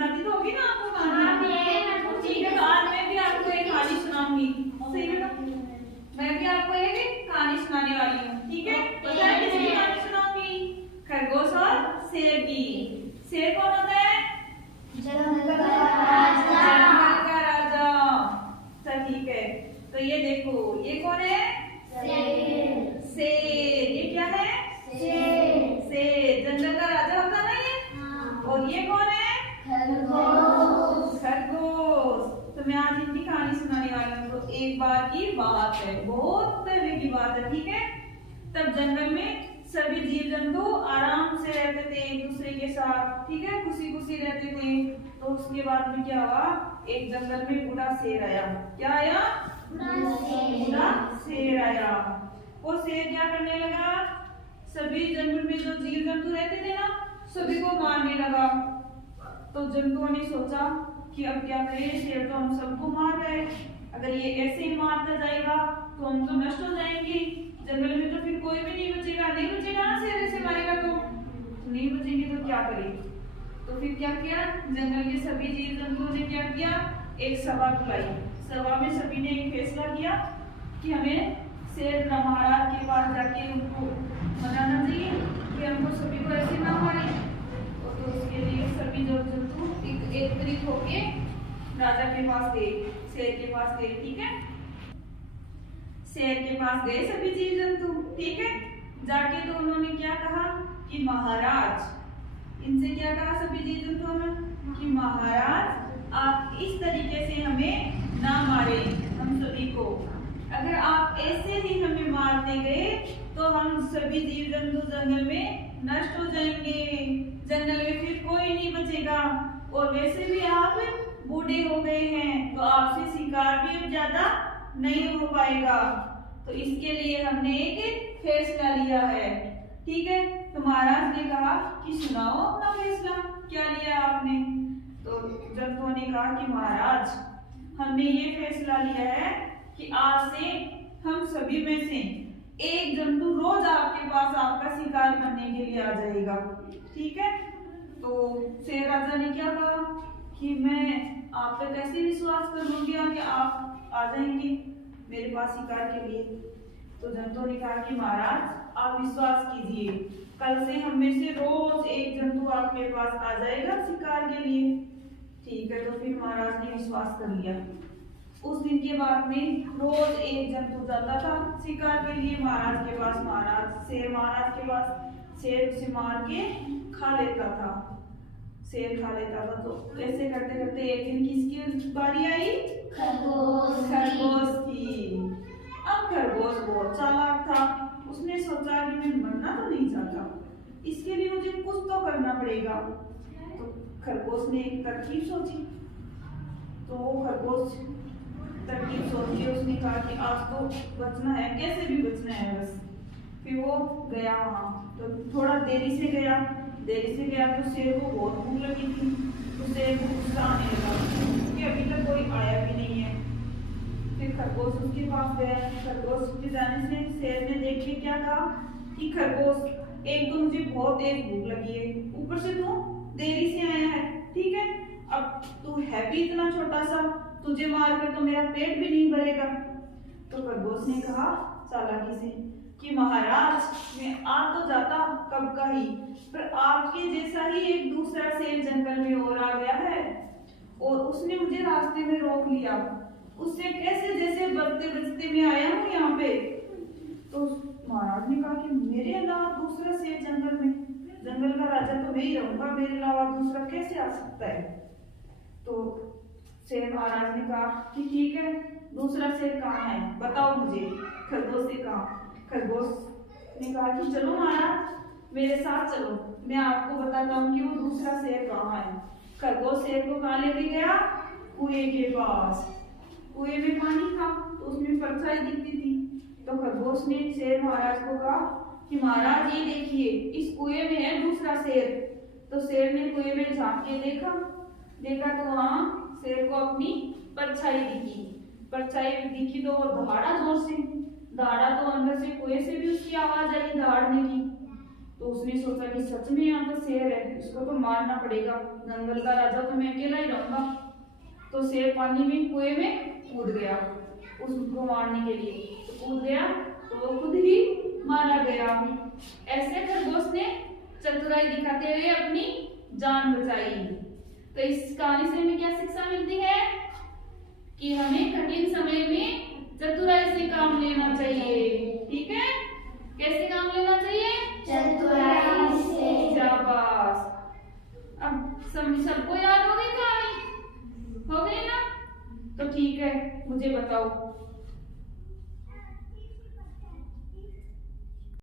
सुनाती तो होगी ना आपको कहानी। ठीक है, तो आज मैं भी आपको एक कहानी सुनाऊंगी। सही है ना? मैं भी आपको एक कहानी सुनाने वाली हूँ। ठीक है, बताइए किसकी कहानी सुनाऊंगी? खरगोश और शेर की। शेर कौन होता है? जंगल का राजा। अच्छा ठीक है, तो ये देखो, ये कौन है? शेर। ये क्या है? शेर जंगल का राजा होता ना ये। और ये कौन है? खरगोश। तो मैं आज इनकी कहानी सुनाने वाली हूँ। तो एक बार की बात है, बहुत पहले की बात है। ठीक है, तब जंगल में सभी जीव जंतु आराम से रहते थे एक दूसरे के साथ। ठीक है, खुशी खुशी रहते थे। तो उसके बाद में क्या हुआ? एक जंगल में बूढ़ा शेर आया। क्या आया? बूढ़ा शेर आया। वो शेर क्या करने लगा? सभी जंगल में जो जीव जंतु रहते थे ना, सभी को मारने लगा। तो जंतुओं ने सोचा कि अब क्या करें, शेर तो हम सबको मार रहे हैं, अगर ये ऐसे ही मारता जाएगा तो हम तो नष्ट हो जाएंगे। जंगल में तो फिर कोई भी नहीं बचेगा। नहीं बचेगा ना, शेर ऐसे मारेगा तो नहीं बचेंगे, तो क्या करें? तो फिर क्या किया? जंगल के सभी जीव जंतुओं ने क्या किया? एक सभा बुलाई। सभा में सभी ने एक फैसला किया कि हमें शेर महाराज के पास जाके उनको मनाना चाहिए कि हमको सभी को ऐसे ना मारे। तो उसके लिए सभी जो जंतु एकत्रित होके राजा के पास गए, शेर के पास गए। ठीक है, शेर के पास गए सभी जीव जंतु। ठीक है, जाके तो उन्होंने क्या कहा कि महाराज, इनसे क्या कहा सभी जीव जंतुओं ने कि महाराज आप इस तरीके से हमें ना मारे हम सभी को। अगर आप ऐसे ही हमें मारते गए तो हम सभी जीव जंतु जंगल में नष्ट हो जाएंगे। जंगल में फिर कोई नहीं बचेगा। और वैसे भी आप बूढ़े हो गए हैं, तो आपसे शिकार भी अब ज्यादा नहीं हो पाएगा। तो इसके लिए हमने एक फैसला लिया है। ठीक है, तो महाराज ने कहा कि सुनाओ अपना फैसला, क्या लिया आपने? तो जंतुओं ने कहा कि महाराज हमने ये फैसला लिया है कि आज से हम सभी में से एक जंतु रोज आपके पास आपका शिकार करने के लिए आ जाएगा। ठीक है, तो शेर राजा ने क्या कहा कि मैं आप पे कैसे विश्वास कर लूंगी कि आप आ जाएंगे मेरे पास शिकार के लिए? तो जंतुओं ने कहा कि महाराज आप विश्वास कीजिए, कल से हम में से रोज एक जंतु आपके पास आ जाएगा शिकार के लिए। ठीक है, तो फिर महाराज ने विश्वास कर लिया। उस दिन के बाद में रोज एक जंतु जाता था शिकार के लिए महाराज के पास। महाराज के पास शेर उसे मार के खा लेता था, शेर खा लेता था। तो ऐसे करते करते एक दिन किसकी बारी आई? खरगोश की। अब खरगोश बहुत चालाक था। उसने सोचा कि मैं मरना तो नहीं चाहता, इसके लिए मुझे कुछ तो करना पड़ेगा। तो खरगोश ने एक तरकीब सोची। तो वो खरगोश तरकीब सोच के उसने कहा कि आज तो बचना है, कैसे भी बचना है बस। फिर वो गया वहां। तो थोड़ा देरी से गया तो शेर को बहुत भूख लगी थी। तो शेर को गुस्सा आने लगा कि अभी तक कोई आया भी नहीं है। फिर खरगोश उसके पास गया। खरगोश के जाने से शेर ने देख के क्या कहा कि खरगोश, एक तो मुझे बहुत तेज भूख लगी है, ऊपर से तू देरी से आया है। ठीक है, अब तू है भी इतना छोटा सा, तुझे मार कर तो मेरा पेट भी नहीं भरेगा। तो खरगोश ने कहा चालाकी से कि महाराज मैं आ तो जाता कब का ही, पर आपके जैसा ही एक दूसरा शेर जंगल में और आ गया है और उसने मुझे रास्ते में रोक लिया। उससे कैसे जैसे बचते बचते मैं आया हूँ यहाँ पे। तो महाराज ने कहा कि मेरे अलावा दूसरा शेर जंगल में, जंगल का राजा तो मैं ही रहूंगा, मेरे अलावा दूसरा कैसे आ सकता है? तो शेर महाराज ने कहा कि ठीक है, दूसरा शेर कहाँ है बताओ मुझे। खरगोश से कहा। खरगोश ने कहा कि चलो महाराज मेरे साथ चलो, मैं आपको बताता हूँ कि वो दूसरा शेर कहाँ है। खरगोश शेर को कहाँ लेके गया? कुएं के पास। कुएं में पानी था तो उसमें परछाई दिखती थी। तो खरगोश ने शेर महाराज को कहा कि महाराज ये देखिए, इस कुएं में है दूसरा शेर। तो शेर ने कुएं में झांक के देखा तो वहाँ शेर को अपनी परछाई दिखी तो वो दहाड़ा जोर से, दहाड़ा तो अंदर से कुएं से भी उसकी आवाज आई दहाड़ने की। तो उसने सोचा कि सच में यहाँ तो शेर है, इसको तो मारना पड़ेगा, जंगल का राजा तो मैं अकेला ही रहूंगा। तो शेर पानी में कुएं में कूद गया उसको मारने के लिए। तो कूद गया तो वो खुद ही मारा गया। ऐसे खरगोश ने चतुराई दिखाते हुए अपनी जान बचाई। तो इस कहानी से हमें क्या शिक्षा मिलती है कि हमें कठिन समय में चतुराई से काम लेना चाहिए। ठीक है, कैसे काम लेना चाहिए? चतुराई से। शाबाश। अब सबको याद हो गई कहानी? हो गई ना? तो ठीक है, मुझे बताओ